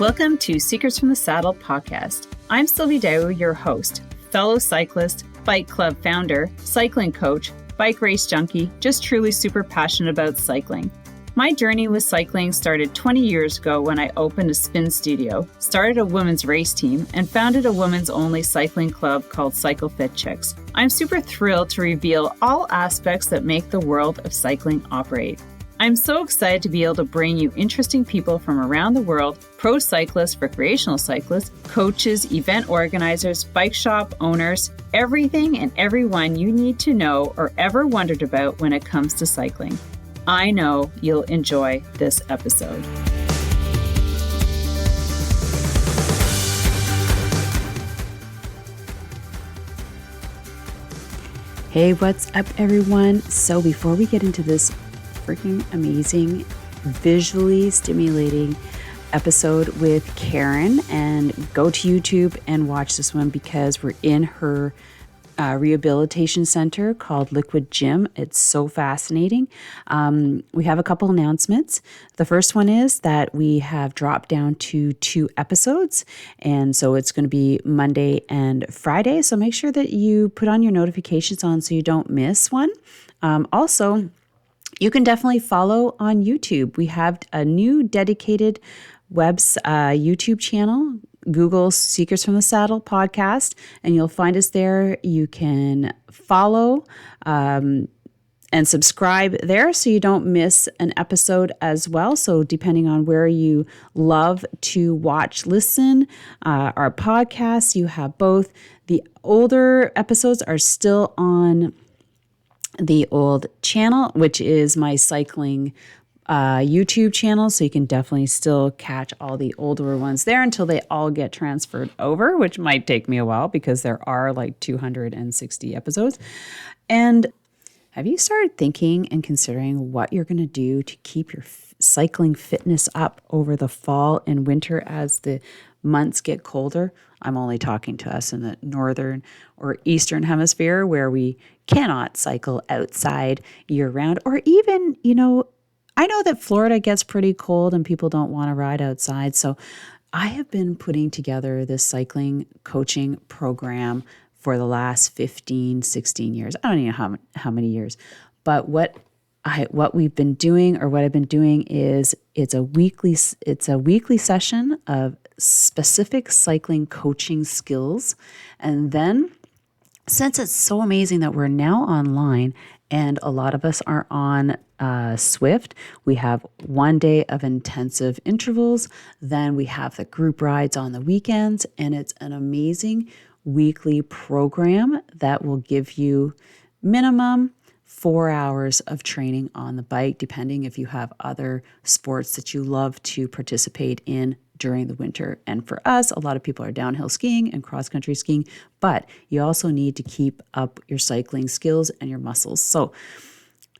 Welcome to Secrets from the Saddle podcast. I'm Sylvie Dow, your host, fellow cyclist, bike club founder, cycling coach, bike race junkie, just truly super passionate about cycling. My journey with cycling started 20 years ago when I opened a spin studio, started a women's race team, and founded a women's only cycling club called Cycle Fit Chicks. I'm super thrilled to reveal all aspects that make the world of cycling operate. I'm so excited to be able to bring you interesting people from around the world, pro cyclists, recreational cyclists, coaches, event organizers, bike shop owners, everything and everyone you need to know or ever wondered about when it comes to cycling. I know you'll enjoy this episode. Hey, what's up, everyone? So before we get into this freaking amazing, visually stimulating episode with Karen, and go to YouTube and watch this one because we're in her rehabilitation center called Liquid Gym. It's so fascinating. We have a couple announcements. The first one is that we have dropped down to 2 episodes, and so it's going to be Monday and Friday. So make sure that you put on your notifications on so you don't miss one. Also, you can definitely follow on YouTube. We have a new dedicated YouTube channel. Google Secrets from the Saddle podcast, and you'll find us there. You can follow and subscribe there so you don't miss an episode as well. So depending on where you love to watch, listen, our podcasts, you have both. The older episodes are still on the old channel, which is my cycling YouTube channel, so you can definitely still catch all the older ones there until they all get transferred over, which might take me a while because there are like 260 episodes. And have you started thinking and considering what you're going to do to keep your cycling fitness up over the fall and winter as the months get colder? I'm only talking to us in the northern or eastern hemisphere where we cannot cycle outside year round, or even, I know that Florida gets pretty cold and people don't want to ride outside. So I have been putting together this cycling coaching program for the last 15, 16 years. I don't even know how many years. But what we've been doing, or what I've been doing, is it's a weekly session of specific cycling coaching skills. And then, since it's so amazing that we're now online and a lot of us are on Swift, we have one day of intensive intervals. Then we have the group rides on the weekends, and it's an amazing weekly program that will give you minimum 4 hours of training on the bike, depending if you have other sports that you love to participate in during the winter. And for us, a lot of people are downhill skiing and cross-country skiing, but you also need to keep up your cycling skills and your muscles. So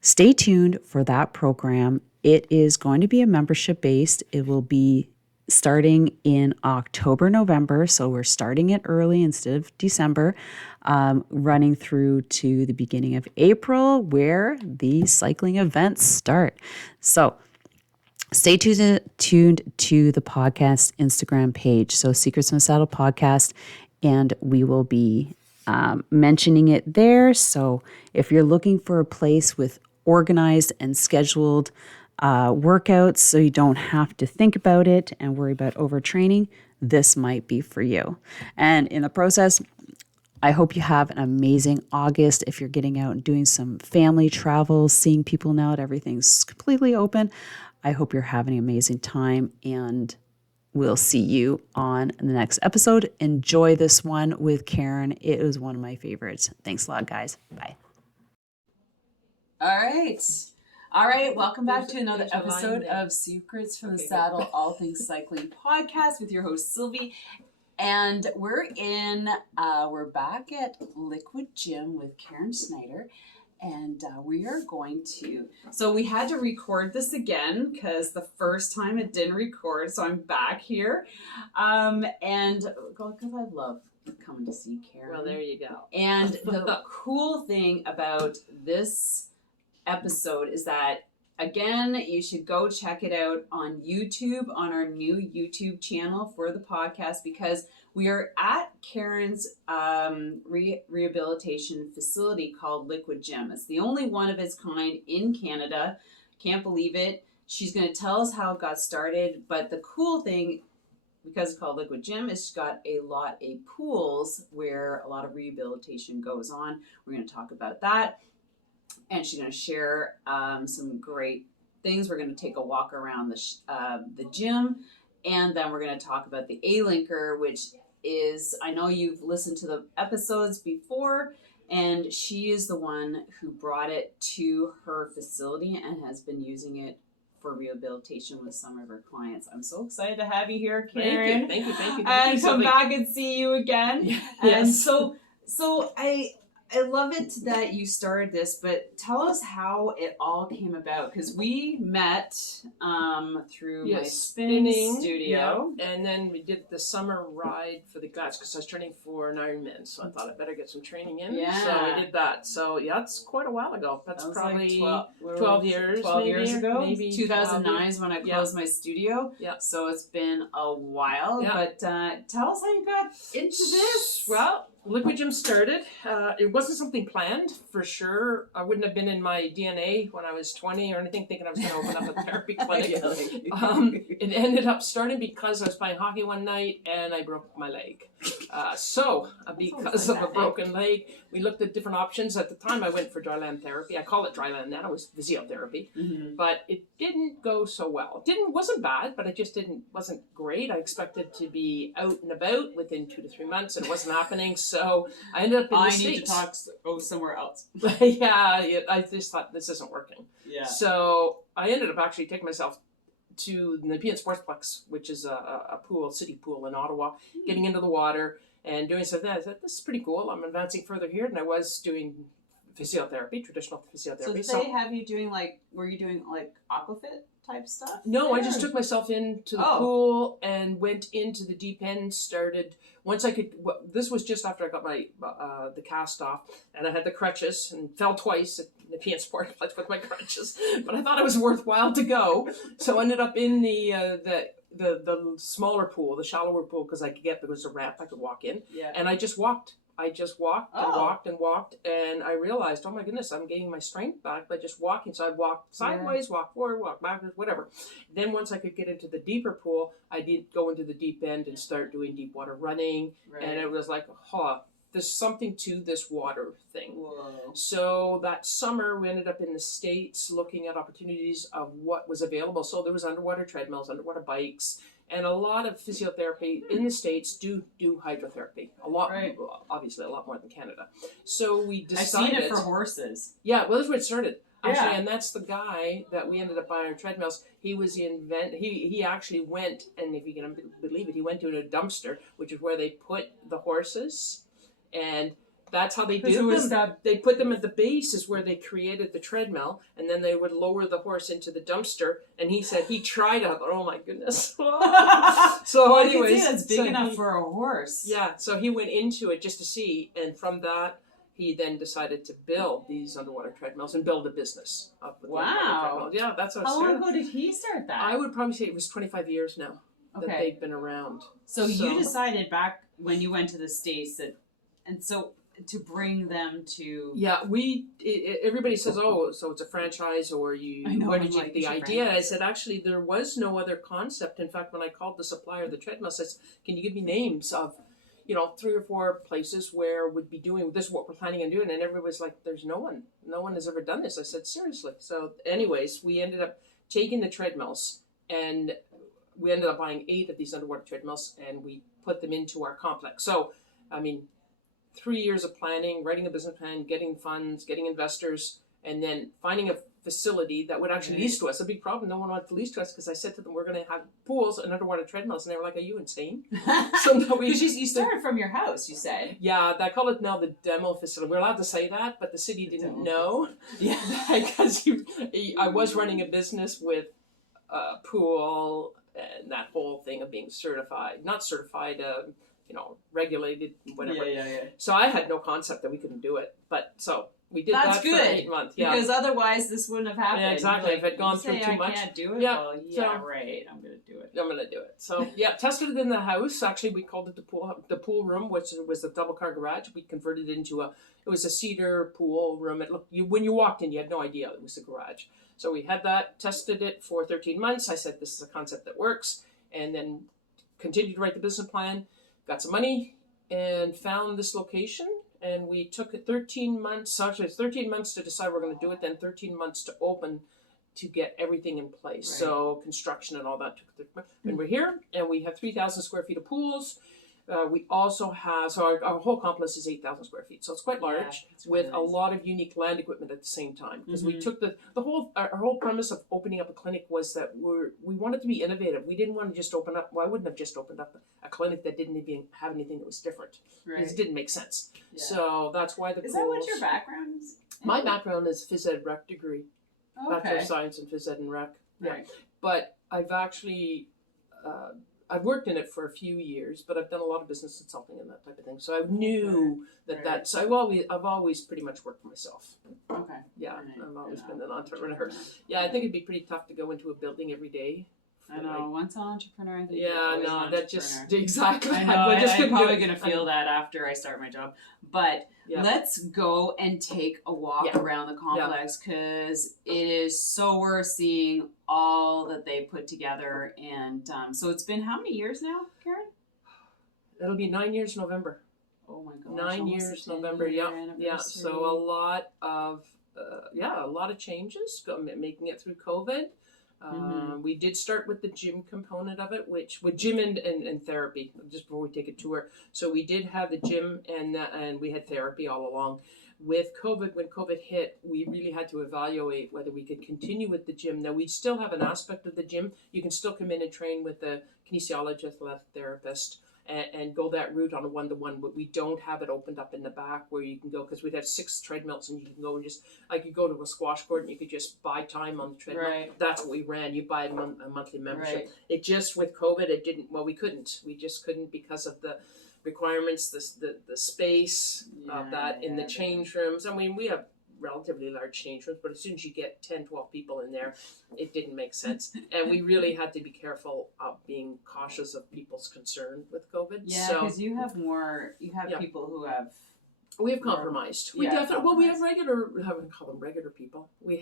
stay tuned for that program. It is going to be a membership-based. It will be starting in October, November. So we're starting it early instead of December, running through to the beginning of April, where the cycling events start. So stay tuned to the podcast Instagram page. So Secrets from the Saddle podcast, and we will be mentioning it there. So if you're looking for a place with organized and scheduled workouts so you don't have to think about it and worry about overtraining, this might be for you. And in the process, I hope you have an amazing August. If you're getting out and doing some family travel, seeing people now that everything's completely open, I hope you're having an amazing time, and we'll see you on the next episode. Enjoy this one with Karen. It was one of my favorites. Thanks a lot, guys. Bye. All right. Welcome back to another episode of Secrets from the Saddle, All Things Cycling podcast with your host, Sylvie. And we're back at Liquid Gym with Karen Snyder. And we are going to, so we had to record this again because the first time it didn't record. So I'm back here. And because I love coming to see Karen. Well, there you go. And the cool thing about this episode is that again, you should go check it out on YouTube, on our new YouTube channel for the podcast, because we are at Karen's rehabilitation facility called Liquid Gym. It's the only one of its kind in Canada. Can't believe it. She's going to tell us how it got started. But the cool thing, because it's called Liquid Gym, it's got a lot of pools where a lot of rehabilitation goes on. We're going to talk about that. And she's going to share some great things. We're going to take a walk around the gym. And then we're going to talk about the Alinker, which is, I know you've listened to the episodes before, and she is the one who brought it to her facility and has been using it for rehabilitation with some of her clients. I'm so excited to have you here, Karen. Thank you. And come back and see you again. Yes. And so I love it that you started this, but tell us how it all came about, because we met through my spinning studio. Yeah. And then we did the summer ride for the guys, because I was training for an Ironman, so I thought I'd better get some training in. Yeah. So we did that. So yeah, it's quite a while ago. That's probably like 12 years. 12 years ago. Maybe 2009 is when I closed my studio. Yeah. So it's been a while. Yeah. But tell us how you got into this. Well, Liquid Gym started. It wasn't something planned, for sure. I wouldn't have been in my DNA when I was 20 or anything thinking I was going to open up a therapy clinic. It ended up starting because I was playing hockey one night and I broke my leg. Because of a broken leg, we looked at different options. At the time, I went for dryland therapy. I call it dryland now. It was physiotherapy. Mm-hmm. But it didn't go so well. It wasn't bad, but it just wasn't great. I expected to be out and about within 2 to 3 months, and it wasn't happening. So I ended up in the States. I need to go somewhere else. Yeah, I just thought this isn't working. Yeah. So I ended up actually taking myself to the Nepean Sportsplex, which is a city pool in Ottawa, getting into the water and doing something. I said, this is pretty cool. I'm advancing further here. And I was doing physiotherapy, traditional physiotherapy. So did they have you doing were you doing aquafit type stuff? No, I just took myself into the pool and went into the deep end, this was just after I got my the cast off, and I had the crutches and fell twice at Nepean Sportsplex with my crutches, but I thought it was worthwhile to go. So I ended up in the smaller pool, the shallower pool, because there was a ramp I could walk in. Yeah. And I just walked and walked, and I realized, oh my goodness, I'm gaining my strength back by just walking. So I'd walk sideways, walk forward, walk backwards, whatever. Then once I could get into the deeper pool, I did go into the deep end and start doing deep water running. Right. And it was like, there's something to this water thing. Whoa. So that summer, we ended up in the States looking at opportunities of what was available. So there was underwater treadmills, underwater bikes, and a lot of physiotherapy in the States do hydrotherapy. A lot, right. Obviously a lot more than Canada. So we decided... I've seen it for horses. Yeah, well, that's where it started. Actually, and that's the guy that we ended up buying our treadmills. He actually went, and if you can believe it, he went to a dumpster, which is where they put the horses, and that's how they do them. They put them at the base is where they created the treadmill, and then they would lower the horse into the dumpster. And he said he tried it. I thought, oh my goodness. So anyways, that's big enough for a horse. Yeah, so he went into it just to see, and from that, he then decided to build these underwater treadmills and build a business. Wow. Yeah, that's how it started. How long ago did he start that? I would probably say it was 25 years now that they've been around. So you decided back when you went to the States to bring them to... Yeah, everybody says, so it's a franchise, or where did you get the idea? I said, actually, there was no other concept. In fact, when I called the supplier of the treadmill, I said, can you give me names of 3 or 4 places where we'd be doing this, what we're planning on doing? And everybody was like, there's no one has ever done this. I said, seriously. So anyways, we ended up taking the treadmills, and we ended up buying 8 of these underwater treadmills, and we put them into our complex. So, 3 years of planning, writing a business plan, getting funds, getting investors, and then finding a facility that would actually lease to us. A big problem, no one wanted to lease to us, because I said to them, we're going to have pools and underwater treadmills, and they were like, are you insane? So you started from your house, you said. Yeah, I call it now the demo facility. We're allowed to say that, but the city didn't know. Yeah. Because I was running a business with a pool and that whole thing of being regulated, whatever. Yeah. So I had no concept that we couldn't do it. But so We did That's that good, for 8 months. Yeah. because otherwise this wouldn't have happened. Yeah, exactly. Like, if it had gone you through say too I much. can't do it. Yeah. Well, right. I'm gonna do it. I'm gonna do it. So yeah, tested it in the house. Actually, we called it the pool room, which was a double car garage. We converted it into it was a cedar pool room. It looked when you walked in, you had no idea it was a garage. So we had that, tested it for 13 months. I said this is a concept that works, and then continued to write the business plan. Got some money and found this location. And we took 13 months, actually it's 13 months to decide we're going to do it, then 13 months to open to get everything in place. Right. So construction and all that took 13 months. And we're here, and we have 3,000 square feet of pools. We also have, so our whole complex is 8,000 square feet. So it's quite large, with a lot of unique land equipment at the same time. Because we took our whole premise of opening up a clinic was that we wanted to be innovative. We didn't want to just open up, I wouldn't have just opened up a clinic that didn't even have anything that was different. Right. It didn't make sense. Yeah. So that's why the pools. Is that what your background is? My background is phys ed rec degree. Okay. Bachelor of Science in Phys Ed and Rec. Right. Yeah. But I've actually, I've worked in it for a few years, but I've done a lot of business consulting and that type of thing. So I knew so I've always pretty much worked for myself. Okay. Yeah, I've always been an entrepreneur. Yeah, I think it'd be pretty tough to go into a building every day. I know, once an entrepreneur, I think exactly. I know, I'm probably going to feel that after I start my job. But let's go and take a walk around the complex, because it is so worth seeing all that they put together. And so it's been how many years now, Karen? It'll be 9 years November. Oh my gosh. 9 years November, yeah. So a lot of changes, making it through COVID. We did start with the gym component of it, with gym and therapy, just before we take a tour. So we did have the gym and we had therapy all along. With COVID, when COVID hit, we really had to evaluate whether we could continue with the gym. Now, we still have an aspect of the gym. You can still come in and train with a kinesiologist, athletic therapist, and go that route on a one-to-one, but we don't have it opened up in the back where you can go, because we'd have 6 treadmills and you can go and just, like, you go to a squash court and you could just buy time on the treadmill. Right. That's what we ran. You buy a monthly membership. Right. It just, with COVID, we couldn't. We just couldn't, because of the requirements, the space of that in the change rooms. I mean, we have relatively large change rooms, but as soon as you get 10, 12 people in there, it didn't make sense. And we really had to be careful of being cautious of people's concern with COVID. Yeah, because you have people who have... We have compromised. We definitely. Well, we have I wouldn't call them regular people. We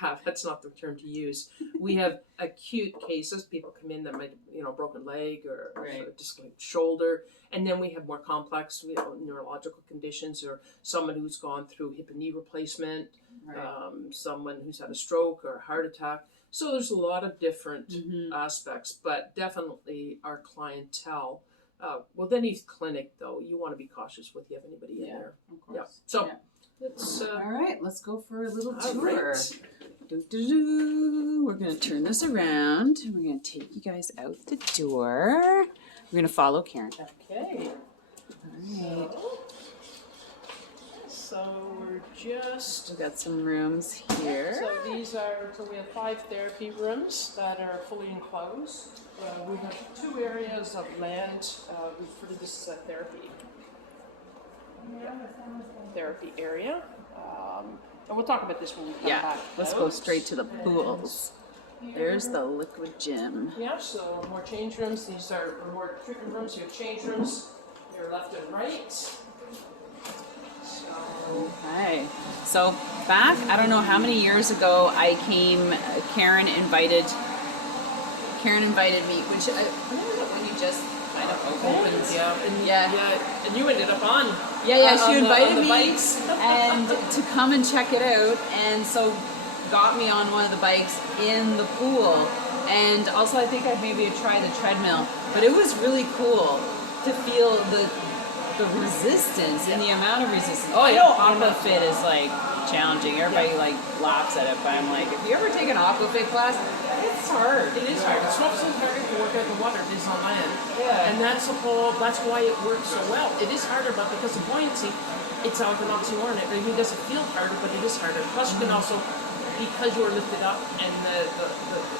have. That's not the term to use. We have acute cases. People come in that might, broken leg or dislocated shoulder, and then we have more complex, neurological conditions, or someone who's gone through hip and knee replacement, someone who's had a stroke or a heart attack. So there's a lot of different aspects, but definitely our clientele. With any clinic, though, you want to be cautious with you have anybody in there. Of course. Yeah. So, let's... all right, let's go for a little tour. Right. We're going to turn this around. We're going to take you guys out the door. We're going to follow Karen. Okay. All right. So we've got some rooms here. So we have 5 therapy rooms that are fully enclosed. We have 2 areas of land. We refer to this as a therapy area. And we'll talk about this when we come back. Let's go straight to the pools. There's the liquid gym. Yeah, so more change rooms. These are more treatment rooms. You have change rooms here left and right. Okay, so back, I don't know how many years ago I came, Karen invited me, which when you just kind of opened. And you ended up on. She invited me and to come and check it out, and so got me on one of the bikes in the pool, and also I think I'd maybe try the treadmill, but it was really cool to feel the resistance and the amount of resistance. I know Aquafit is like challenging. Everybody like laughs at it, but I'm like, if you ever take an Aquafit class, it's hard. It is hard. It's not so hard to work out the water it is on land. Yeah. And that's why it works so well. It is harder, but because of buoyancy, it's like an oxymoron. It doesn't feel harder, but it is harder. Plus, you can also because you're lifted up and it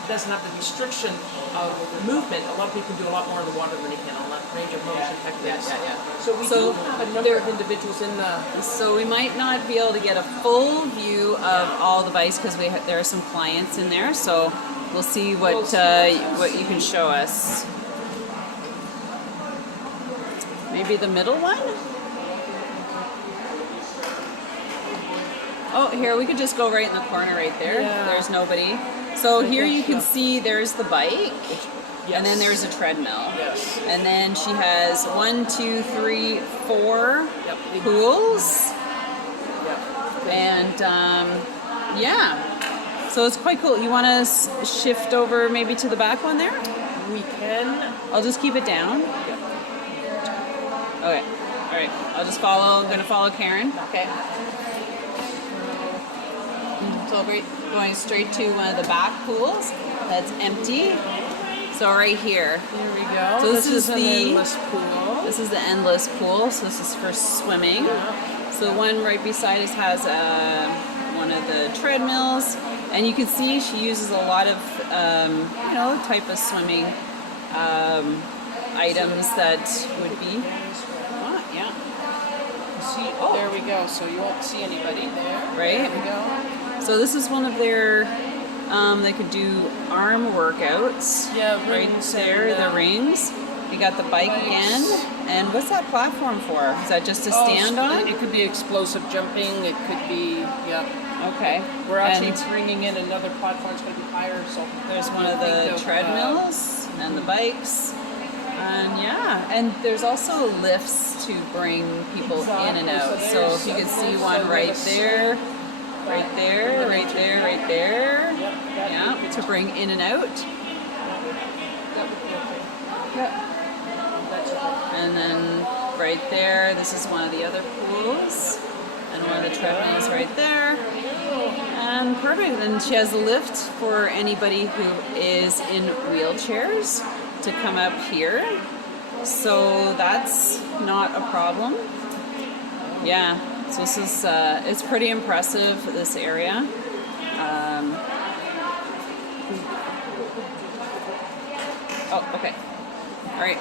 doesn't have the restriction of movement, a lot of people do a lot more in the water than they can on that range of motion techniques. So we do have a number of individuals in the... So we might not be able to get a full view of all the bikes because there are some clients in there. So we'll see what you can show us. Maybe the middle one? Oh, here, we could just go right in the corner right there. Yeah. There's nobody. So here you can see there's the bike, Yes. and then there's a treadmill. Yes. And then she has 1, 2, 3, 4 pools. Yep. And yeah, so it's quite cool. You want to shift over maybe to the back one there? We can... I'll just keep it down. Okay. All right. I'll just follow. I'm going to follow Karen. Okay. So we're going straight to one of the back pools that's empty. So right here. There we go. So this is an endless pool. This is the endless pool. So this is for swimming. Yeah. So the one right beside us has one of the treadmills, and you can see she uses a lot of type of swimming items that would be. Yeah. See, there we go. So you won't see anybody there. Right. There we go. So this is one of their. They could do arm workouts. Yeah, right rings there, and, the rings. You got the bike bikes. again. And what's that platform for? Is that just to stand on? It could be explosive jumping. It could be, Okay. We're actually And bringing in another platform. It's going to be higher. So there's one of the treadmills and the bikes. And and there's also lifts to bring people in and out. So if you can see one right there, right there, right there, right there. Yeah, to bring in and out. And then right there, this is one of the other pools. And one of the treadmills right there. And perfect. And she has a lift for anybody who is in wheelchairs to come up here. So that's not a problem. Yeah. So this is, it's pretty impressive, this area. Oh, okay. All right.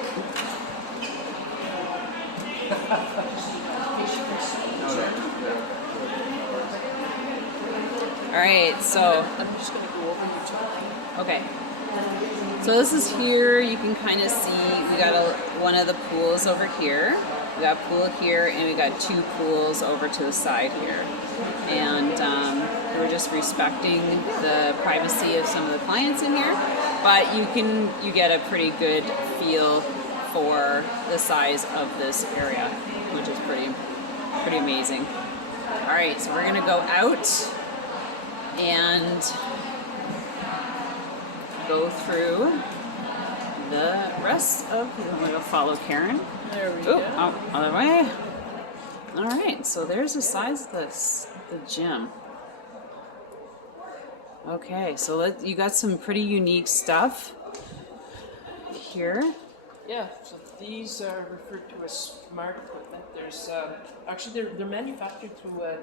All right, so I'm just going to go over you two. okay. So this is here. You can kind of see we got one of the pools over here. We got a pool here, and we got 2 pools over to the side here. And we're just respecting the privacy of some of the clients in here, but you get a pretty good feel for the size of this area, which is pretty amazing. All right, so we're gonna go out and go through the rest of. I'm gonna follow Karen. There we go. Oh, other way. All right, so there's the size of the gym. Okay, so you got some pretty unique stuff here. Yeah, so these are referred to as smart equipment. There's actually they're manufactured through a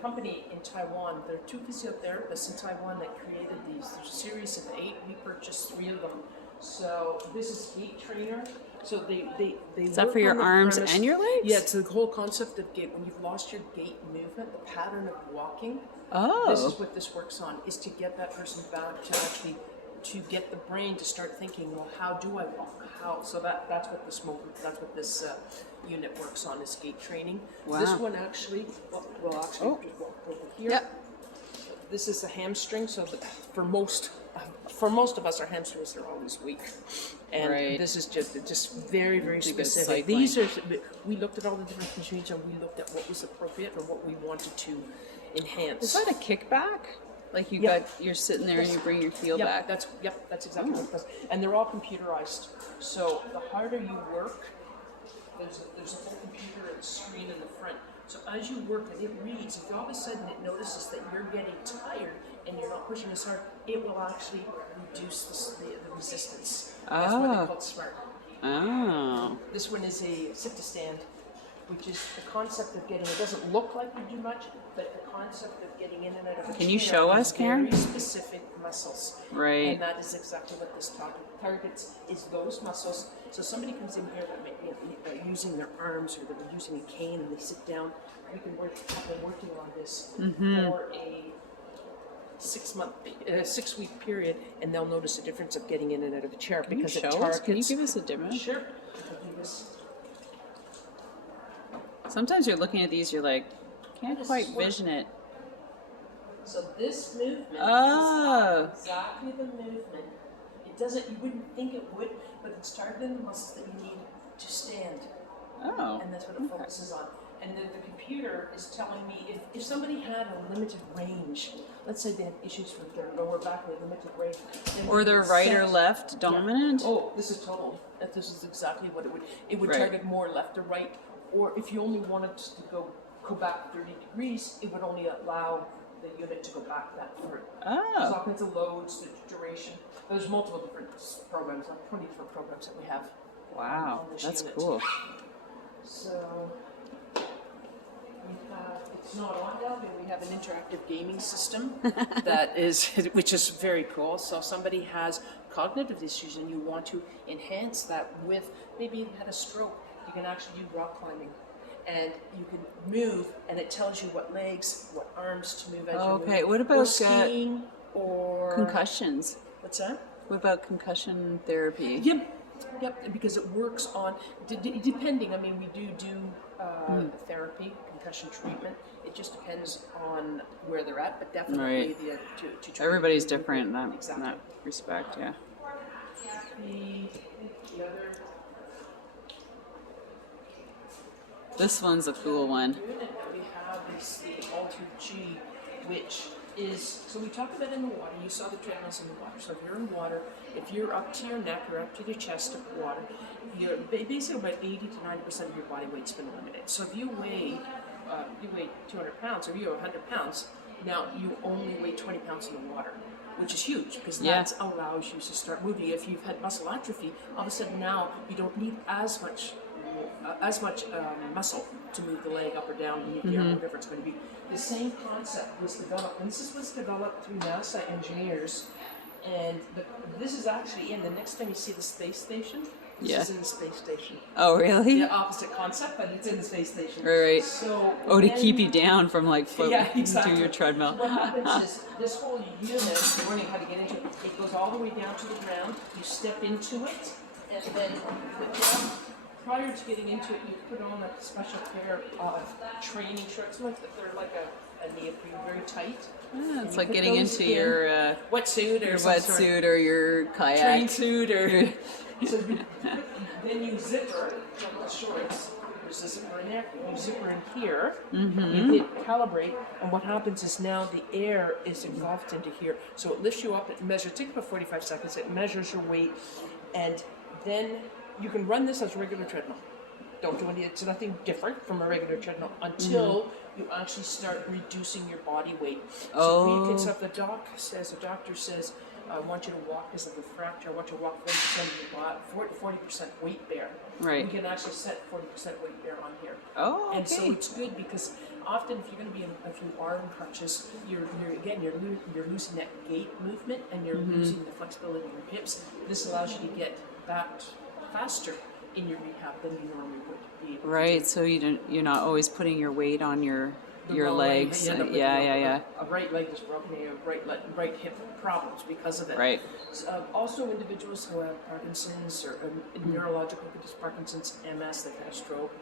company in Taiwan. There are 2 physiotherapists in Taiwan that created these. There's a series of 8. We purchased 3 of them. So this is Gait Trainer. So they Is that for your arms and your legs? Yeah, it's the whole concept of gait. When you've lost your gait movement, the pattern of walking. Oh. This is what this works on, is to get that person back to actually, to get the brain to start thinking, well, how do I walk? How? So that's what this unit works on, is gait training. Wow. This one actually, we'll actually just walk over here. Yep. This is a hamstring, so that for most of us, our hamstrings are always weak, and Right. this is just very, very Pretty good specific. cycling. These are, we looked at all the different machines and we looked at what was appropriate or what we wanted to enhance. Is that a kickback? Like you're sitting there and you bring your heel back? That's exactly what it does. And they're all computerized. So the harder you work, there's a whole computer and screen in the front. So as you work and it reads, if all of a sudden it notices that you're getting tired and you're not pushing as hard, it will actually reduce the resistance. That's why they call it smart. Oh. This one is a sit to stand. which is the concept of getting, it doesn't look like you do much, but the concept of getting in and out of a chair. Can you show us, Karen? Very specific muscles. Right. And that is exactly what this targets, is those muscles. So somebody comes in here that may be using their arms, or they're using a cane, and they sit down. We can have them working on this for a 6-week period, and they'll notice a difference of getting in and out of a chair because it targets. Can you give us a demo? Sure. I'll do this. Sometimes you're looking at these, you're like, can't quite vision it. So this movement Oh. is exactly the movement. It doesn't, you wouldn't think it would, but it's targeting the muscles that you need to stand. Oh. And that's what it focuses on. And then the computer is telling me if somebody had a limited range, let's say they have issues with their lower back or limited range. Or they're right or left dominant? Yeah. Oh, this is total. This is exactly what it would. It would target more left or right. Or if you only wanted to go back 30 degrees, it would only allow the unit to go back that far. Oh. There's all kinds of loads, the duration. There's multiple different programs, like 20 different programs that we have. Wow, on this that's unit. cool. So we have, it's not on now, but we have an interactive gaming system that is, which is very cool. So if somebody has cognitive issues and you want to enhance that with, maybe you had a stroke, you can actually do rock climbing. And you can move, and it tells you what legs, what arms to move as you move. Okay, what about or skiing or concussions? What's that? What about concussion therapy? Yep, because it works on, depending, I mean, we do therapy, concussion treatment. It just depends on where they're at, but definitely to treat. Everybody's different in that respect, yeah. The other. This one's a cool one. The unit that we have is the Altered G, which is, so we talked about in the water, you saw the treadmills in the water. So if you're in water, if you're up to your neck or up to your chest of water, you're basically about 80 to 90% of your body weight's been eliminated. So if you weigh 200 pounds or you have 100 pounds, now you only weigh 20 pounds in the water, which is huge because that allows you to start moving. If you've had muscle atrophy, all of a sudden now you don't need as much muscle to move the leg up or down, beneath the arm, whatever it's going to be. The same concept was developed, and this was developed through NASA engineers, and this is actually in the next time you see the space station, this is in the space station. Oh, really? The opposite concept, but it's in the space station. Right. So to keep you down from like floating exactly. to your treadmill. What happens is this whole unit, you're learning how to get into it, it goes all the way down to the ground, you step into it, and then you put down. Prior to getting into it, you put on a special pair of training shorts. They're like a neoprene, very tight. It's like getting into your wetsuit or your kayak. Train suit or. So then you zipper the shorts. There's a zipper in there. You zipper in here. You hit calibrate, and what happens is now the air is engulfed into here. So it lifts you up. It measures. It takes about 45 seconds. It measures your weight, and then you can run this as a regular treadmill. Don't do any, it's nothing different from a regular treadmill until you actually start reducing your body weight. So so if the doctor says, I want you to walk because of the fracture, I want you to walk 40% of your body, 40% weight bear. Right. We can actually set 40% weight bear on here. Oh, okay. And so it's good because often if you're going to be if you are in crutches, you're losing that gait movement and you're losing the flexibility in your hips. This allows you to get back faster in your rehab than you normally would be. Right, so you're not always putting your weight on your legs. A right leg is broken, you have right hip problems because of it. Right. Also, individuals who have Parkinson's or neurological conditions, Parkinson's, MS, they've had a stroke.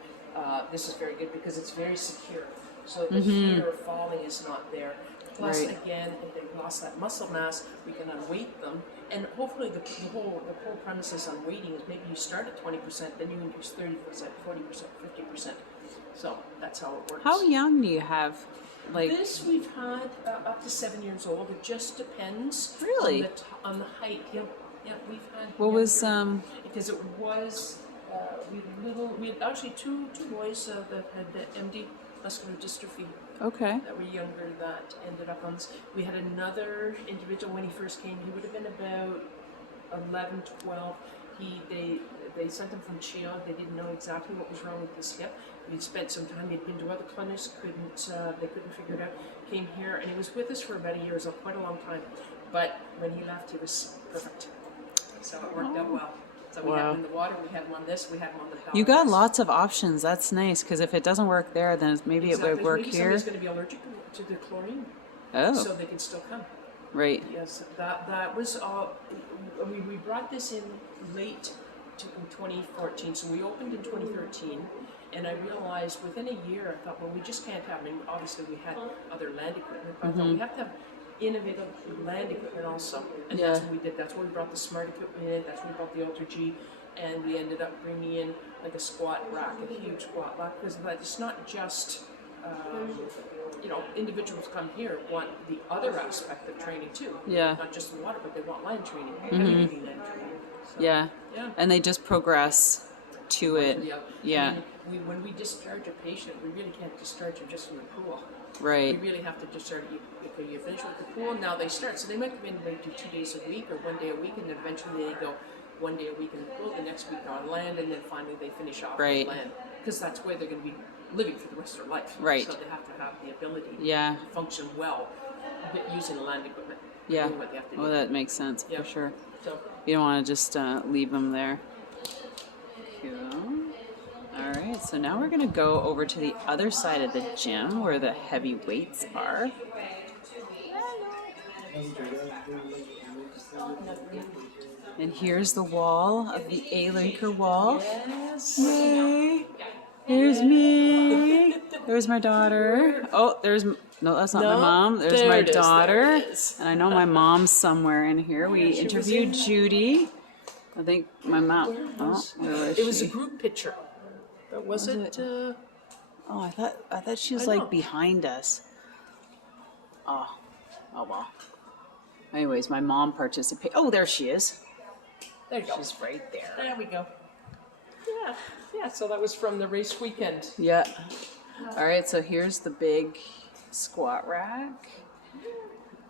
This is very good because it's very secure. So the fear of falling is not there. Plus, again, if they've lost that muscle mass, we can unweight them. And hopefully the whole premises on weighting is maybe you start at 20%, then you increase 30%, 40%, 50%. So that's how it works. How young do you have? Like this, we've had up to 7 years old. It just depends. Really? On the height. Yeah, we've had. What was Because it was we had actually two boys that had MD, muscular dystrophy. Okay. That were younger that ended up on this. We had another individual when he first came. He would have been about 11, 12. The they sent him from Chile. They didn't know exactly what was wrong with his hip. He'd spent some time. He'd been to other clinics. They couldn't figure it out. Came here, and he was with us for about a year. It was quite a long time. But when he left, he was perfect. So it worked out well. So we had him in the water. We had him on this. We had him on the pellet. You got lots of options. That's nice, because if it doesn't work there, then maybe it would work maybe here. Somebody's going to be allergic to the chlorine. Oh. So they can still come. Right. Yes, that was all. We brought this in late in 2014, so we opened in 2013, and I realized within a year, I thought, well, we just can't have, I mean, obviously we had other land equipment, but I thought we have to have innovative land equipment also, and that's what we did. That's where we brought the smart equipment in, that's where we brought the Ultra G, and we ended up bringing in like a squat rack, a huge squat rack, because it's not just individuals come here want the other aspect of training too. Yeah. Not just the water, but they want land training, heavy duty land training. So, Yeah. Yeah. And they just progress to it. Yeah. I mean, when we discharge a patient, we really can't discharge them just from the pool. Right. We really have to discharge you. Okay, you finish with the pool, now they start. So they might come in and they do 2 days a week or 1 day a week, and then eventually they go 1 day a week in the pool, the next week on land, and then finally they finish off on land. Because that's where they're going to be living for the rest of their life. Right. So they have to have the ability Yeah. to function well using the land equipment. Yeah. Doing what they have to do. Well, that makes sense for sure. So, You don't want to just leave them there. Cool. All right, so now we're going to go over to the other side of the gym where the heavy weights are. And here's the wall of the Alinker wall. Yay! There's me. There's my daughter. Oh, no, that's not my mom. There's my daughter. And I know my mom's somewhere in here. We interviewed Judy. I think my mom. it was a group picture. But was it? Oh, I thought she was like behind us. Oh well. Anyways, my mom participated. Oh, there she is. There you go. She's right there. There we go. Yeah. So that was from the race weekend. Yeah. All right. So here's the big squat rack,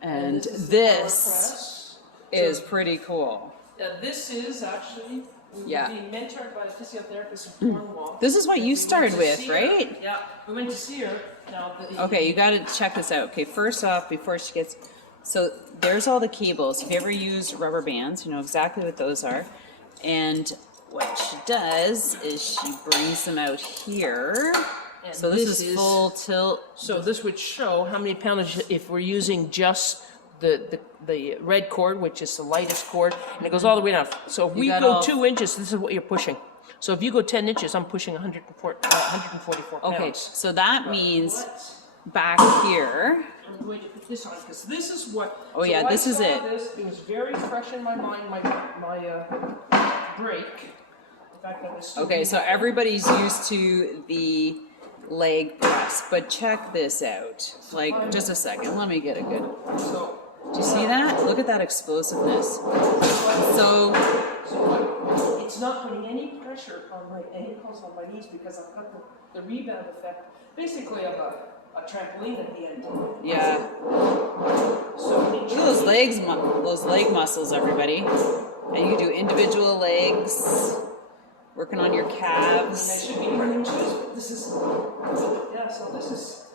and this is pretty cool. This is actually. We were being mentored by a physiotherapist in Cornwall. This is what you started with, right? Yeah, we went to see her. Now, okay, you got to check this out. Okay, first off, before she gets, so there's all the cables. If you ever use rubber bands, you know exactly what those are. And what she does is she brings them out here. And so this is full tilt. So this would show how many pounds if we're using just the red cord, which is the lightest cord, and it goes all the way down. So if we go 2 inches, this is what you're pushing. So if you go 10 inches, I'm pushing 144 pounds. Okay, so that means back here. I'm going to put this on because this is what. Oh yeah, this is it. It was very fresh in my mind. My break. In fact, I was. Okay, so everybody's used to the leg press, but check this out. Like, just a second. Let me get a good. Do you see that? Look at that explosiveness. So it's not putting any pressure on my ankles, on my knees, because I've got the rebound effect, basically of a trampoline at the end. Yeah. So look at those leg muscles, everybody. And you can do individual legs, working on your calves. I should be running shoes, but this is so this is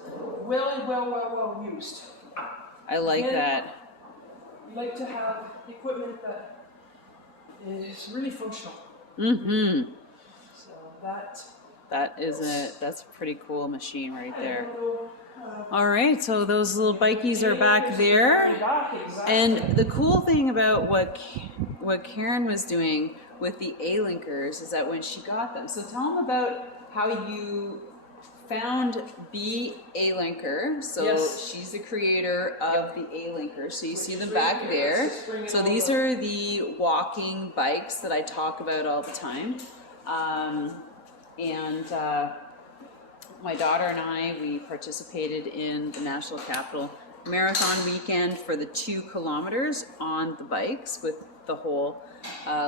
well used. I like that. You like to have equipment that is really functional. Mm-hmm. So that's a pretty cool machine right there. All right, so those little bikies are back there. And the cool thing about what Karen was doing with the Alinkers is that when she got them, so tell them about how you found the Alinker. So she's the creator of the Alinker. So you see them back there. So these are the walking bikes that I talk about all the time. My daughter and I, we participated in the National Capital Marathon weekend for the 2 kilometers on the bikes with the whole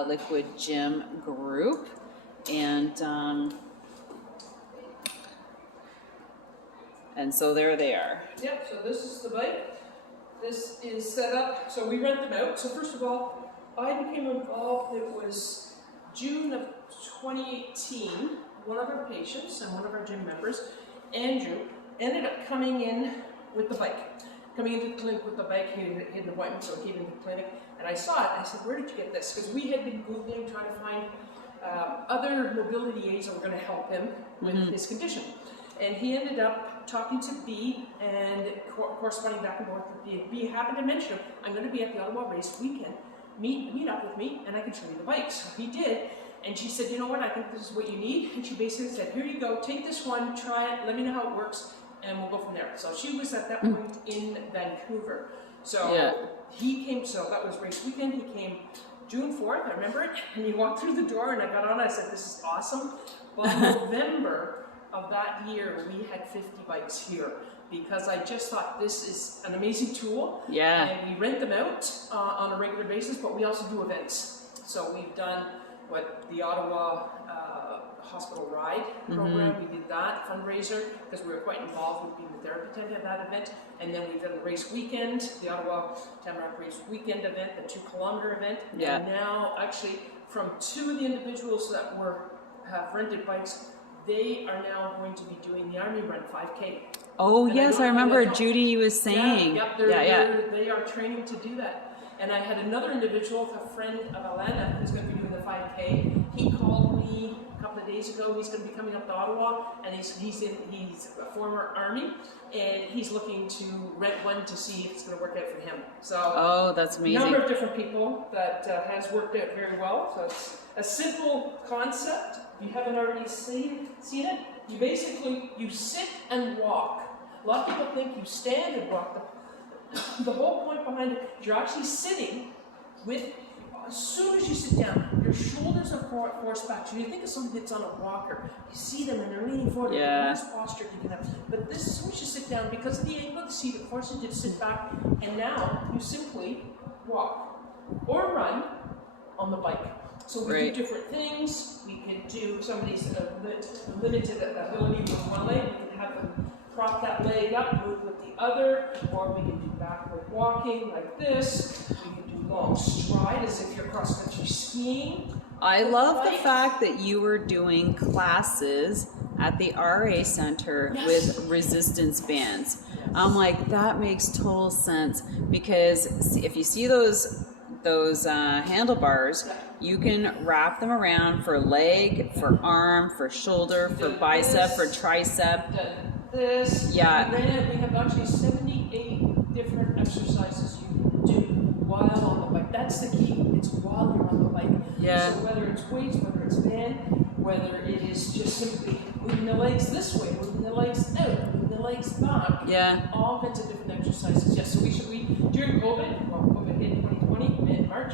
Liquid Gym group. And so there they are. Yep, so this is the bike. This is set up, so we rent them out. So first of all, I became involved, it was June of 2018, one of our patients and one of our gym members, Andrew, ended up coming in with the bike. Coming into the clinic with the bike, he had an appointment, so he came into the clinic, and I saw it. I said, where did you get this? Because we had been Googling, trying to find other mobility aids that were going to help him with his condition. And he ended up talking to B and corresponding back and forth with B. B happened to mention, I'm going to be at the Ottawa race weekend. Meet up with me, and I can show you the bike. So he did. And she said, you know what, I think this is what you need. And she basically said, here you go, take this one, try it, let me know how it works, and we'll go from there. So she was at that point in Vancouver. So he came, so that was race weekend. He came June 4th, I remember it, and he walked through the door, and I got on, I said, this is awesome. Well, in November of that year, we had 50 bikes here, because I just thought this is an amazing tool. Yeah. And we rent them out on a regular basis, but we also do events. So we've done the Ottawa Hospital Ride program. We did that fundraiser because we were quite involved with being the therapy tent at that event. And then we've done the race weekend, the Ottawa Tamarack Race Weekend event, the 2-kilometer event. Yeah. And now, actually, from 2 of the individuals that have rented bikes, they are now going to be doing the Army Run 5K. Oh, and yes, I remember Judy was saying. They are training to do that. And I had another individual, a friend of Alana, who's going to be doing the 5K. He called me a couple of days ago. He's going to be coming up to Ottawa, and he's a former Army, and he's looking to rent one to see if it's going to work out for him. So, that's a amazing. number of different people that has worked out very well. So it's a simple concept. If you haven't already seen it, you sit and walk. A lot of people think you stand and walk. The whole point behind it, you're actually sitting with, as soon as you sit down, your shoulders are forced back. So you think of somebody that's on a walker, you see them and they're leaning forward, the worst posture you can have. But this, as soon as you sit down, because of the angle of the seat, it forces you to sit back, and now you simply walk or run on the bike. So we do different things. We can do, somebody's limited ability with one leg, we can have them prop that leg up, move with the other, or we can do backward walking like this. We can do long stride as if you're cross-country skiing. I love the fact that you were doing classes at the RA Center with resistance bands. I'm like, that makes total sense, because if you see those handlebars, you can wrap them around for leg, for arm, for shoulder, for bicep, for tricep. This. Yeah. We have actually 78 different exercises you can do while on the bike. That's the key. It's while you're on the bike. Yeah. So whether it's weights, whether it's band, whether it is just simply moving the legs this way, moving the legs out, moving the legs back. Yeah. All kinds of different exercises. Yes. So we during COVID, COVID hit 2020, mid-March.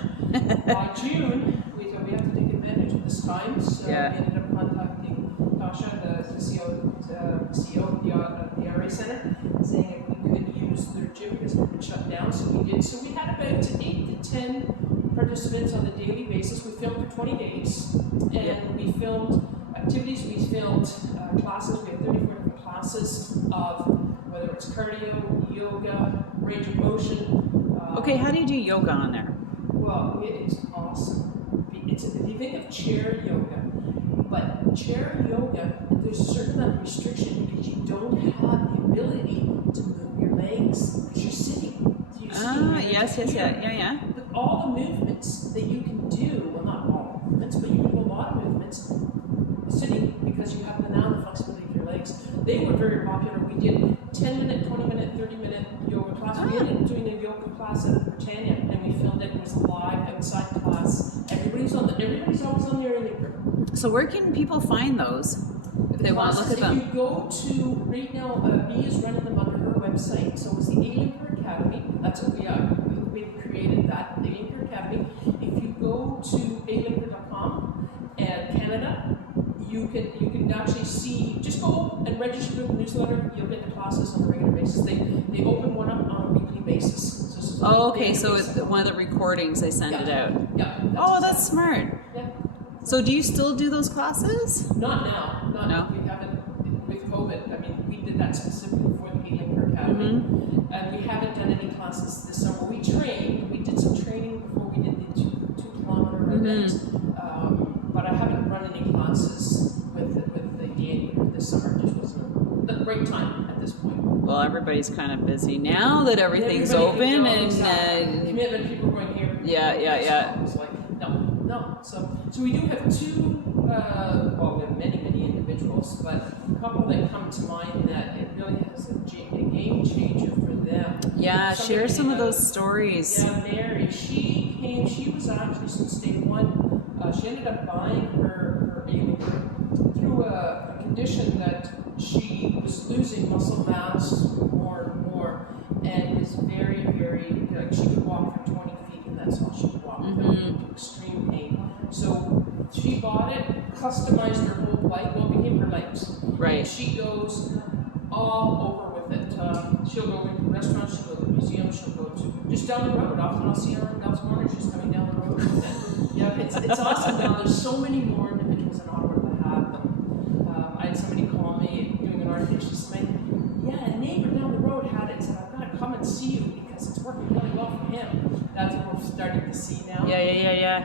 By June, we have to take advantage of this time. So we ended up contacting Tasha, the CEO of the RA Center, saying if we could use their gym because it had been shut down. So we did. So we had about 8 to 10 participants on a daily basis. We filmed for 20 days, and we filmed activities. We filmed classes. We have 34 different classes of whether it's cardio, yoga, range of motion. Okay, how do you do yoga on there? Well, it's awesome. If you think of chair yoga, but chair yoga, there's a certain amount of restriction because you don't have the ability to move your legs because you're sitting. So you're sitting yeah. But all the movements that you can do, well, not all movements, but you can do a lot of movements sitting because you have the flexibility of your legs. They were very popular. We did 10-minute, 20-minute, 30-minute yoga class. We ended up doing a yoga class at Britannia, and we filmed it. It was a live outside class. Everybody's always on their Alinker. So where can people find those if they want to look at them? If you go to, right now, B is running them under her website. So it's the Alinker Academy. That's what we created that, the Alinker Academy. If you go to alinker.com and Canada, you can actually see, just go and register with the newsletter. You'll get the classes on a regular basis. They open one up on a weekly basis. So okay, so it's one of the recordings they send it out. Yeah. That's smart. Yeah. So do you still do those classes? Not now. No. We haven't with COVID. I mean, we did that specifically for the Alinker Academy, and we haven't done any classes this summer. We trained. We did some training before we did the 2-kilometer event, but I haven't run any classes. Well, everybody's kind of busy now that everything's open and commitment. People are going here. Yeah. It's like no. So we do have two. Well, we have many individuals, but a couple that come to mind that it really has a game changer for them. Yeah, share some of those stories. Yeah, Mary. She came. She was actually since day one. She ended up buying her Alinker through a condition that she was losing muscle mass more and more, and was very, very like she could walk for 20 feet, and that's all she could walk without into extreme pain. So she bought it, customized her whole bike. Well, it became her legs. Right. And she goes all over with it. She'll go into restaurants, she'll go to museums, she'll go to just down the road. Often I'll see her on Bell's Corner, she's coming down the road. And, yeah, it's awesome now. There's so many more individuals in Ottawa that have them. I had somebody call me doing an article. She's like, yeah, a neighbor down the road had it, so I've got to come and see you because it's working really well for him. That's what we're starting to see now. Yeah.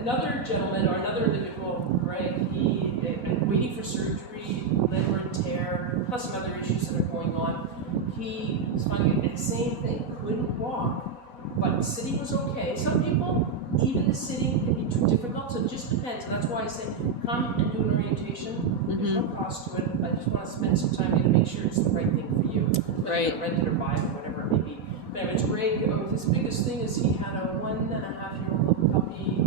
Another gentleman or another individual, Greg, he waiting for surgery, liver and tear, plus some other issues that are going on. He was finding the same thing, couldn't walk, but sitting was okay. Some people, even the sitting can be too difficult, so it just depends. And that's why I say, come and do an orientation. There's no cost to it. I just want to spend some time to make sure it's the right thing for you. Whether you rent it or buy it or whatever it may be. But anyways, Greg, his biggest thing is he had a 1.5-year-old little puppy,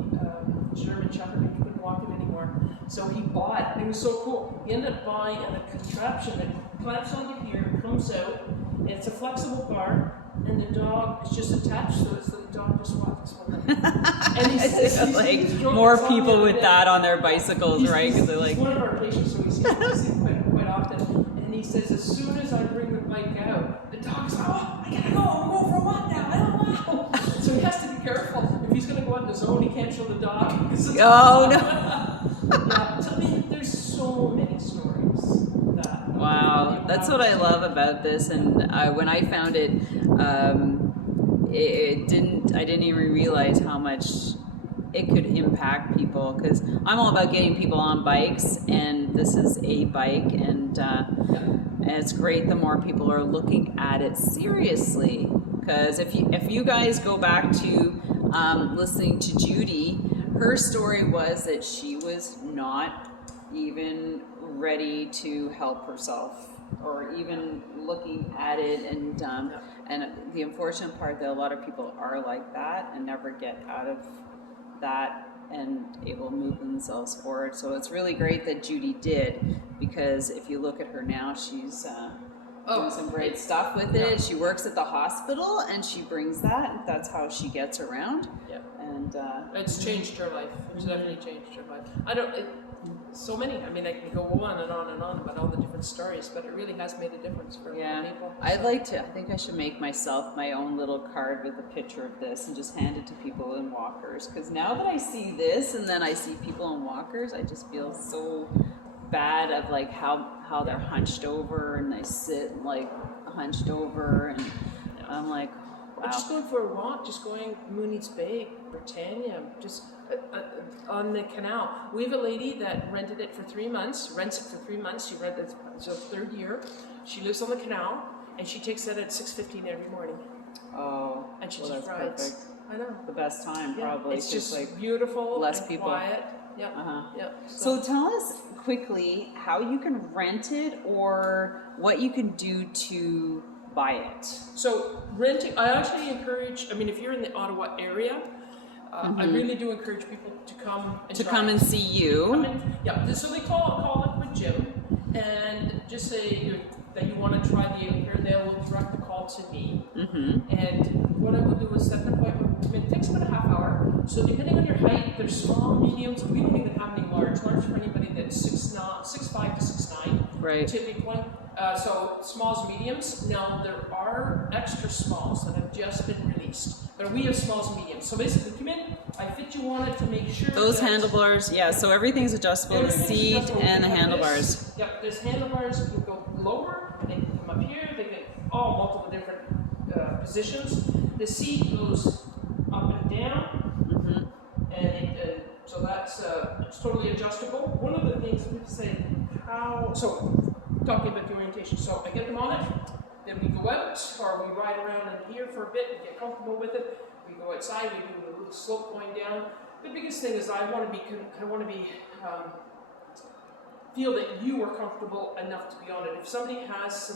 German Shepherd, and he couldn't walk it anymore. So he bought, it was so cool. He ended up buying a contraption that clamps onto here, comes out, and it's a flexible bar, and the dog is just attached, so it's the dog just walks with it. And he says, like more people with that on their bicycles, right? Because they're like, he's one of our patients, so we see him quite often. And he says, as soon as I bring the bike out, the dog's like, oh, I gotta go, I'm going for a walk now, I don't know. So he has to be careful. If he's gonna go out on his own, he can't show the dog. Oh no. Yeah, so I mean, there's so many stories. Wow, that's what I love about this. And when I found it, I didn't even realize how much it could impact people, because I'm all about getting people on bikes, and this is a bike, and it's great the more people are looking at it seriously. Because if you guys go back to listening to Judy, her story was that she was not even ready to help herself, or even looking at it, and the unfortunate part that a lot of people are like that and never get out of that and able to move themselves forward. So it's really great that Judy did, because if you look at her now, she's doing some great stuff with it. She works at the hospital, and she brings that. That's how she gets around. Yeah. And it's changed her life. It's definitely changed her life. So many. I mean, I can go on and on and on about all the different stories, but it really has made a difference for people. I think I should make myself my own little card with a picture of this and just hand it to people in walkers. Because now that I see this, and then I see people in walkers, I just feel so bad of like how they're hunched over, and they sit like hunched over, and I'm like, wow. Just going for a walk, just going Mooney's Bay, Britannia, just on the canal. We have a lady that rented it for 3 months, rents it for 3 months. She rented it, it's her third year. She lives on the canal, and she takes that at 6:15 every morning. Oh, and she well, just that's rides. perfect. I know. The best time, probably. It's just like beautiful, less and people. Quiet. Yep. Yep. So tell us quickly how you can rent it, or what you can do to buy it. So renting, I actually encourage, I mean, if you're in the Ottawa area, I really do encourage people to come and see you. So they call up with Jim and just say that you want to try the Alinker, and they will direct the call to me. And what I will do is set an appointment. It takes about a half hour. So depending on your height, there's small, mediums. We don't even have any large. Large for anybody that's 6'5" to 6'9". Right. Typically. So smalls, mediums. Now there are extra smalls that have just been released, but we have smalls and mediums. So basically, come in, I fit you on it to make sure those handlebars. Yeah, so everything's adjustable. The seat and the handlebars. Yep, there's handlebars. You can go lower. They can come up here. They can all multiple different positions. The seat goes up and down, and so that's it's totally adjustable. One of the things we say, talking about the orientation. So I get them on it. then we go out, or we ride around in here for a bit and get comfortable with it. We go outside, we do a little slope going down. The biggest thing is I want to be feel that you are comfortable enough to be on it. If somebody has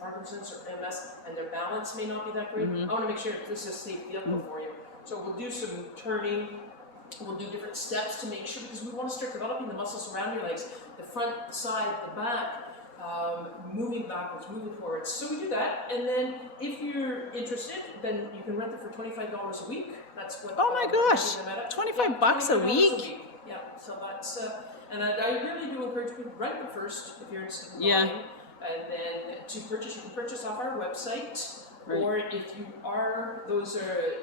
Parkinson's or MS and their balance may not be that great, I want to make sure that this is a safe vehicle for you. So we'll do some turning, we'll do different steps to make sure, because we want to start developing the muscles around your legs, the front, the side, the back, moving backwards, moving forwards. So we do that, and then if you're interested, then you can rent it for $25 a week. That's what. Oh my gosh, $25 a week. Yeah, so that's. And I really do encourage people to rent it first if you're interested in buying. And then to purchase, you can purchase off our website. Right. Or if you are, those are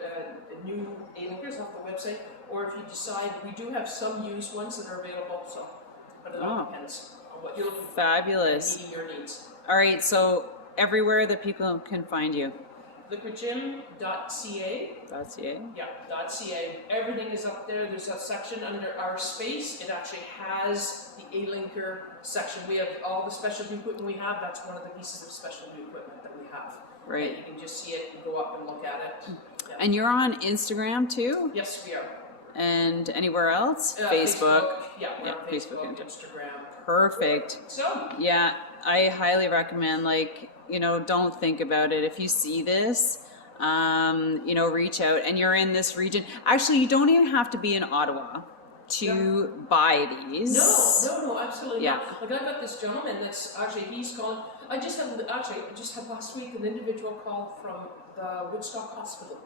new Alinkers off the website. Or if you decide, we do have some used ones that are available. So, but it all depends on what you're looking for. Fabulous. Meeting your needs. All right, so everywhere that people can find you. liquidgym.ca. Yeah, .ca. Everything is up there. There's a section under our space. It actually has the Alinker section. We have all the specialty equipment we have. That's one of the pieces of specialty equipment that we have. Right. And you can just see it and go up and look at it. Yeah. And you're on Instagram too? Yes, we are. And anywhere else? Facebook. Yeah, we're on Facebook and Instagram. Perfect. So. Yeah, I highly recommend, don't think about it. If you see this, reach out, and you're in this region. Actually, you don't even have to be in Ottawa to buy these. No, absolutely not. Like, I've got this gentleman that's actually, he's calling. I just had last week an individual call from the Woodstock Hospital.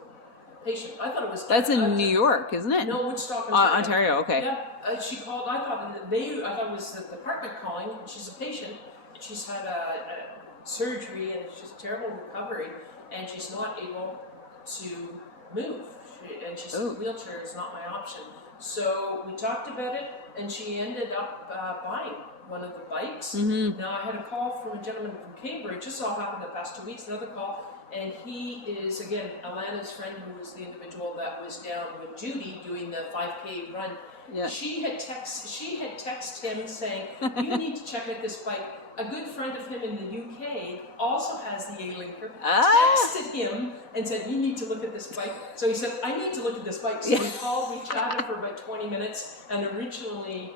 Patient. I thought it was. That's in New York, isn't it? No, Woodstock, Ontario. Okay. Yeah, she called. I thought it was the department calling. She's a patient. And she's had a surgery, and it's just terrible recovery, and she's not able to move. And she said, wheelchair is not my option. So we talked about it, and she ended up buying one of the bikes. Now, I had a call from a gentleman from Cambridge. This all happened the past 2 weeks. Another call. And he is, again, Alana's friend, who was the individual that was down with Judy doing the 5K run. Yeah. She had texted him saying, you need to check out this bike. A good friend of him in the UK also has the Alinker. Texted him and said, you need to look at this bike. So he said, I need to look at this bike. So we called, we chatted for about 20 minutes, and originally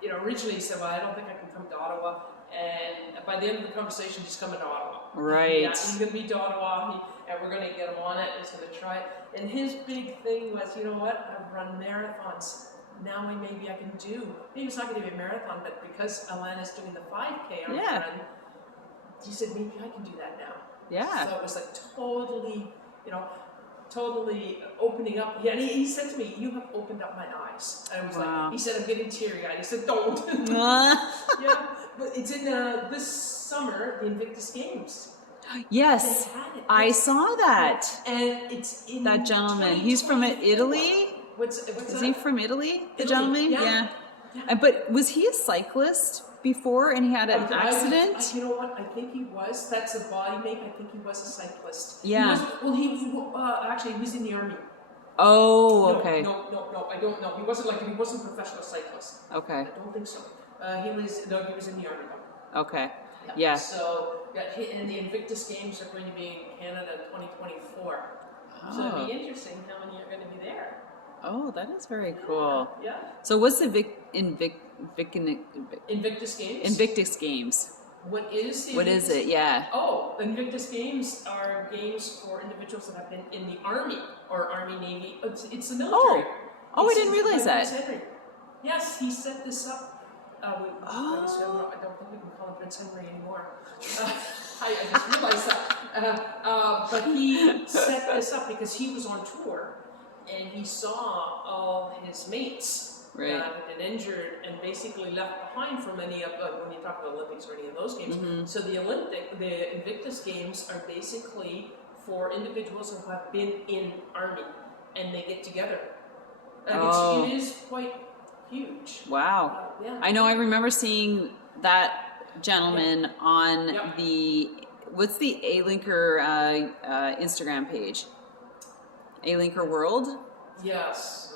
he said, well, I don't think I can come to Ottawa. And by the end of the conversation, he's coming to Ottawa. Right. Yeah, he's going to be to Ottawa, and we're going to get him on it. He's going to try it. And his big thing was, you know what? I've run marathons. Now maybe I can do. Maybe it's not going to be a marathon, but because Alana's doing the 5K on run, he said, maybe I can do that now. Yeah. So it was like totally opening up. Yeah, and he said to me, you have opened up my eyes. And I was like, he said, I'm getting teary-eyed. I said, don't. Yeah, but it's in this summer, the Invictus Games. Yes, I saw that. And it's in that gentleman. He's from Italy. Is he from Italy? The gentleman? Yeah. But was he a cyclist before, and he had an accident? You know what? I think he was. That's a body make. I think he was a cyclist. Yeah. Actually, he was in the army. Oh, okay. No, I don't know. He wasn't a professional cyclist. Okay. I don't think so. He was in the army though. Okay. Yeah. So, and the Invictus Games are going to be in Canada in 2024. So it'll be interesting how many are going to be there. Oh, that is very cool. Yeah. So what's the Invictus Games? Invictus Games. What is it? Yeah. Oh, Invictus Games are games for individuals that have been in the Army or Army Navy. It's the military. Oh, I didn't realize that. Yes, he set this up. I don't think we can call him Prince Henry anymore. I just realized that. But he set this up because he was on tour, and he saw all his mates that had been injured and basically left behind for many of when you talk about Olympics or any of those games. So the Invictus Games are basically for individuals who have been in Army, and they get together. And it is quite huge. Wow. Yeah. I know, I remember seeing that gentleman on what's the Alinker Instagram page? Alinker World? Yes.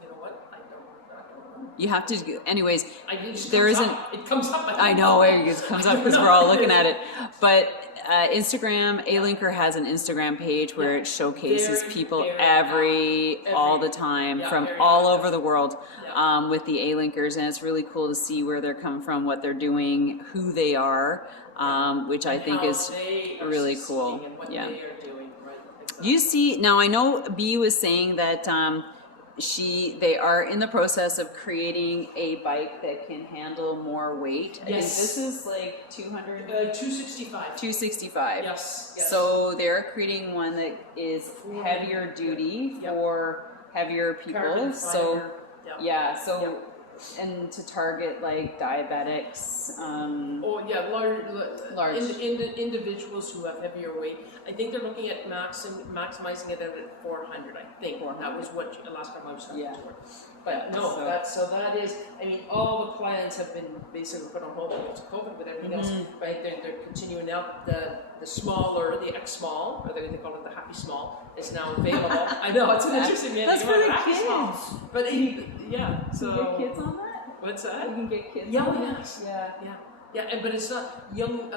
You know what? I don't know. You have to, anyways, it comes up. I know, it comes up because we're all looking at it. But Instagram, Alinker has an Instagram page where it showcases people all the time from all over the world with the Alinkers, and it's really cool to see where they're coming from, what they're doing, who they are, which I think is really cool. Yeah. You see, now I know B was saying that they are in the process of creating a bike that can handle more weight. I think this is like 265. 265. Yes. So they're creating one that is heavier duty for heavier people. So and to target like diabetics. Large individuals who have heavier weight. I think they're looking at maximizing it at 400. I think that was what last time I was talking to her. But that is. I mean, all the plans have been basically put on hold because of COVID with everything else. Right? They're continuing now. The smaller, the X small, or they call it the Happy Small, is now available. I know it's an interesting name. That's for the kids. Small. But so you can get kids on that. What's that? You can get kids. But it's not young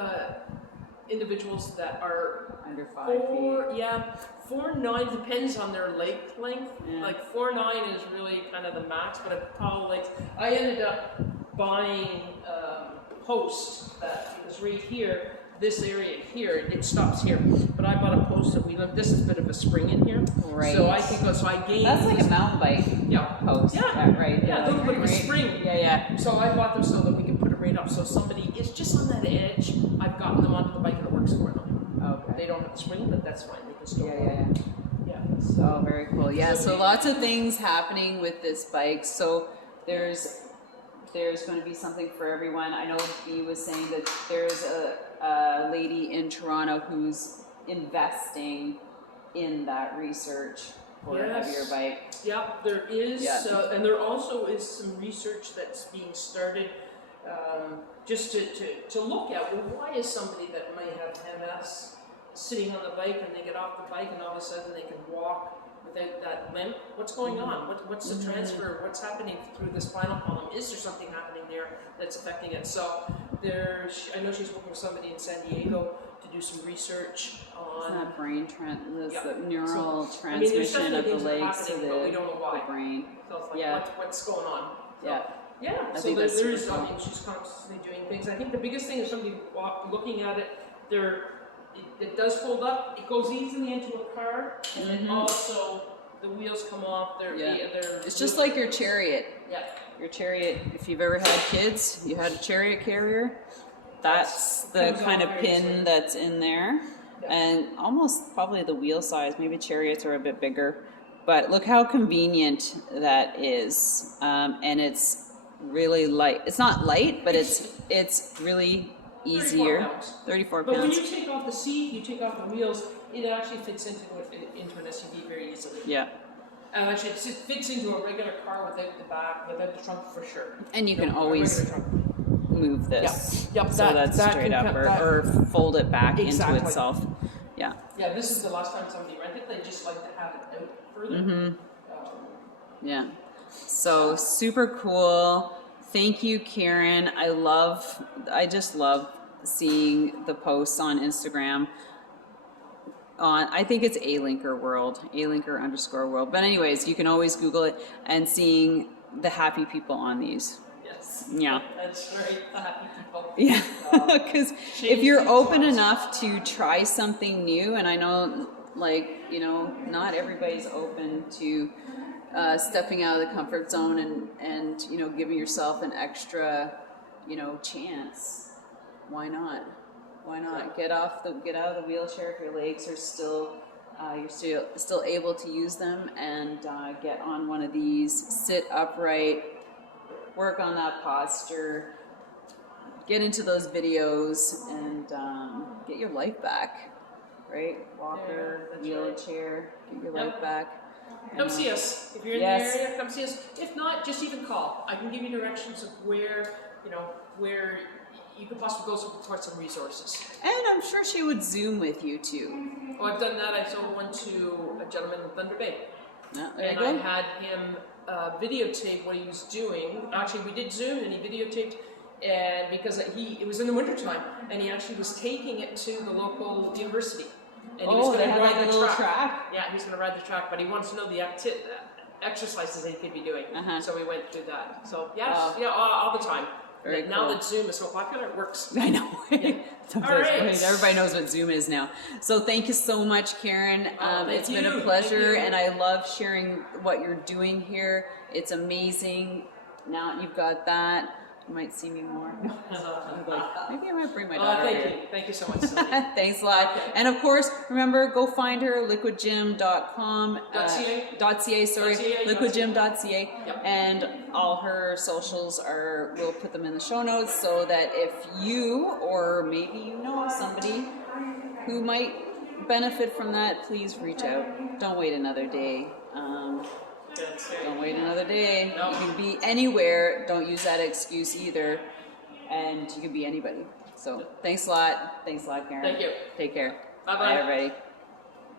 individuals that are under 5 feet. 4'9" depends on their leg length. Like 4'9" is really kind of the max, but a tall legs. I ended up buying a post that was right here. This area here, it stops here. But I bought a post that this is a bit of a spring in here. Right. So I can go, so I gained. That's like a mountain bike post. Yeah. Right. Yeah, a little bit of a spring. Yeah. So I bought them so that we can put it right up. So somebody is just on that edge. I've gotten them onto the bike and it works for them. Okay. They don't have the spring, but that's fine. They can still So very cool. Yeah, so lots of things happening with this bike. So there's going to be something for everyone. I know B was saying that there's a lady in Toronto who's investing in that research for a heavier bike. Yeah, there is, and there also is some research that's being started just to look at, well, why is somebody that might have MS sitting on the bike and they get off the bike and all of a sudden they can walk without that limp? What's going on? What's the transfer? What's happening through the spinal column? Is there something happening there that's affecting it? So I know she's working with somebody in San Diego to do some research on that brain the neural transmission of the legs to the brain. So it's like, what's going on? So, so there's she's constantly doing things. I think the biggest thing is somebody looking at it, it does fold up, it goes easily into a car, and then also the wheels come off. It's just like your Chariot. Yeah. Your Chariot, if you've ever had kids, you had a Chariot carrier, that's the kind of pin that's in there. Yeah. And almost probably the wheel size, maybe Chariots are a bit bigger. But look how convenient that is. And it's really light. It's not light, but it's really easier. 34 pounds. But when you take off the seat, you take off the wheels, it actually fits into an SUV very easily. Yeah. And actually, it fits into a regular car without the back, without the trunk for sure. And you can always move this. Yep. So that's straight up, or fold it back into itself. Yeah. Yeah, this is the last time somebody rented. They just like to have it out further. Yeah. So super cool. Thank you, Karen. I just love seeing the posts on Instagram. I think it's Alinker World, Alinker_world. But anyways, you can always Google it and seeing the happy people on these. Yes. Yeah. That's right, the happy people. Yeah, because if you're open enough to try something new, and I know, not everybody's open to stepping out of the comfort zone and giving yourself an extra, chance. Why not? Why not get out of the wheelchair if your legs are you're still able to use them, and get on one of these, sit upright, work on that posture, get into those videos, and get your life back, right? Walker, wheelchair, get your life back. Come see us. If you're in the area, come see us. If not, just even call. I can give you directions of where you could possibly go support some resources. And I'm sure she would Zoom with you too. Oh, I've done that. I sold one to a gentleman in Thunder Bay. Yeah, and I had him videotape what he was doing. Actually, we did Zoom and he videotaped, and because it was in the wintertime, and he actually was taking it to the local university. And he was going to ride the track. Yeah, he was going to ride the track, but he wanted to know the exercises that he could be doing. So we went through that. So all the time. Now that Zoom is so popular, it works. I know. Yeah. All right. Everybody knows what Zoom is now. So thank you so much, Karen. It's been a pleasure, and I love sharing what you're doing here. It's amazing. Now you've got that. You might see me more. Maybe I might bring my daughter here. Thank you so much. Thanks a lot. Okay. And of course, remember, go find her, liquidgym.com. liquidgym.ca. Yep. And all her socials we'll put them in the show notes, so that if you, or maybe you know somebody who might benefit from that, please reach out. Don't wait another day. Don't wait another day. No. You can be anywhere. Don't use that excuse either. And you can be anybody. So thanks a lot. Thanks a lot, Karen. Thank you. Take care. Bye-bye. Bye, everybody.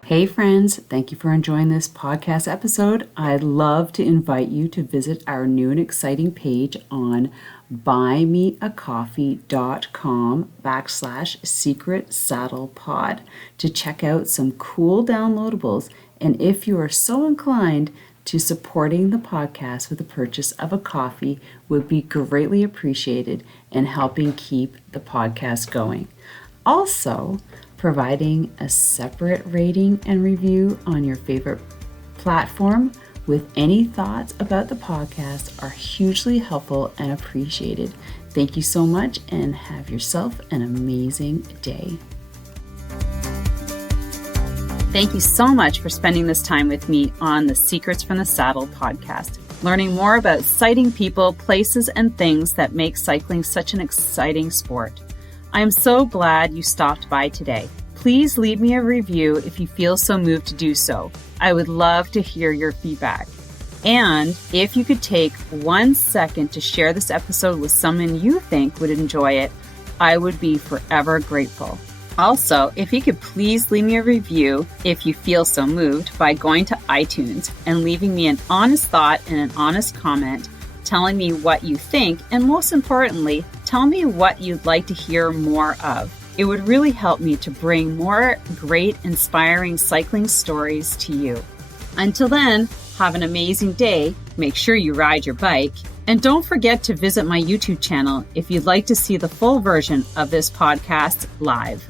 Hey friends, thank you for enjoying this podcast episode. I'd love to invite you to visit our new and exciting page on buymeacoffee.com/secretsaddlepod to check out some cool downloadables. And if you are so inclined to supporting the podcast with the purchase of a coffee, would be greatly appreciated in helping keep the podcast going. Also, providing a separate rating and review on your favorite platform with any thoughts about the podcast are hugely helpful and appreciated. Thank you so much, and have yourself an amazing day. Thank you so much for spending this time with me on the Secrets from the Saddle podcast, learning more about sighting people, places, and things that make cycling such an exciting sport. I am so glad you stopped by today. Please leave me a review if you feel so moved to do so. I would love to hear your feedback. And if you could take 1 second to share this episode with someone you think would enjoy it, I would be forever grateful. Also, if you could please leave me a review if you feel so moved by going to iTunes and leaving me an honest thought and an honest comment, telling me what you think, and most importantly, tell me what you'd like to hear more of. It would really help me to bring more great, inspiring cycling stories to you. Until then, have an amazing day. Make sure you ride your bike. And don't forget to visit my YouTube channel if you'd like to see the full version of this podcast live.